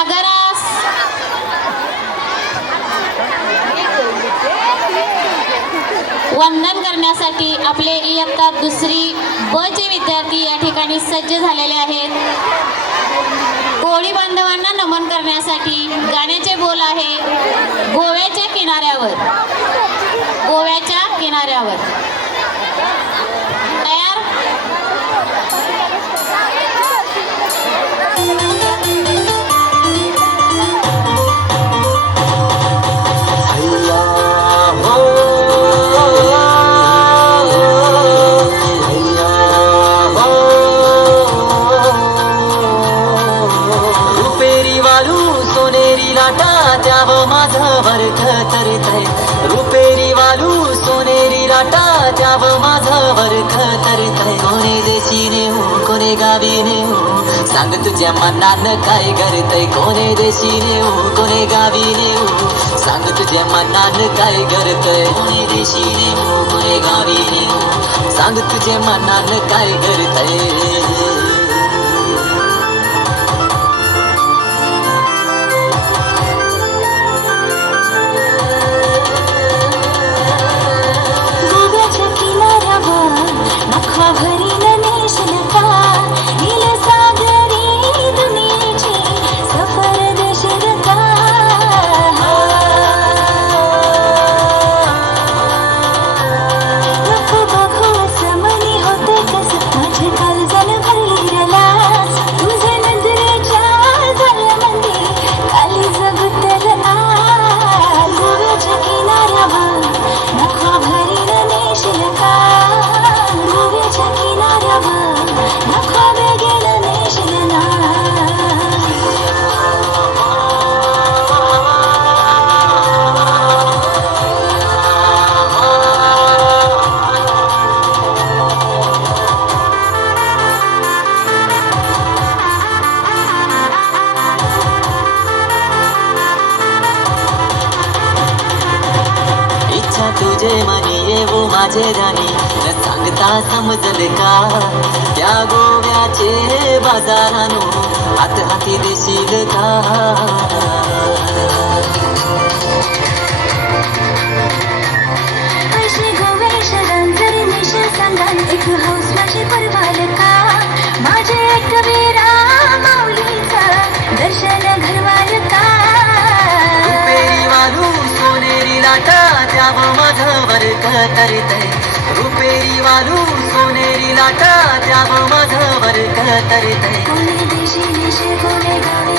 नागरास वंदन करण्यासाठी आपले इयत्ता दुसरी ब चे विद्यार्थी या ठिकाणी सज्ज झालेले आहेत. कोळी बांधवांना नमन करण्यासाठी गाण्याचे बोल आहे गोव्याच्या किनाऱ्यावर. गोव्याच्या किनाऱ्यावर तयार. त्याव माझं वर्थ तरितय रुपेरी वालू सोनेरी लाटा त्याव माझं वर्थ तरितय. कोणे देशी नेऊ कोणे गावी नेऊ सांग तुझ्या मनानं काय करतय. कोणे देशी नेऊ कोणे गावी नेऊ सांग तुझ्या मनानं काय करतय. कोणे देशी नेऊ कोणे गावी नेऊ सांग तुझ्या मनानं काय करतय. तुझे मनी येवो माझे राणी न सांगता समजल का. त्या गोव्याचे बाजारानो हात हाती देशील का. पैसे गोवेश जरी निशे सांगाल एक हौस माझे परवाल का. माझे एक वीरा माऊलीचा दर्शन घरवाल का. रुपेरी वालू सोनेरी लाटा त्याव माझं वर्थ तरितय. रुपेरी वालू सोनेरी लाटा त्याव माझं वर्थ तरितय. कोणी देशी निशे कोणे गावी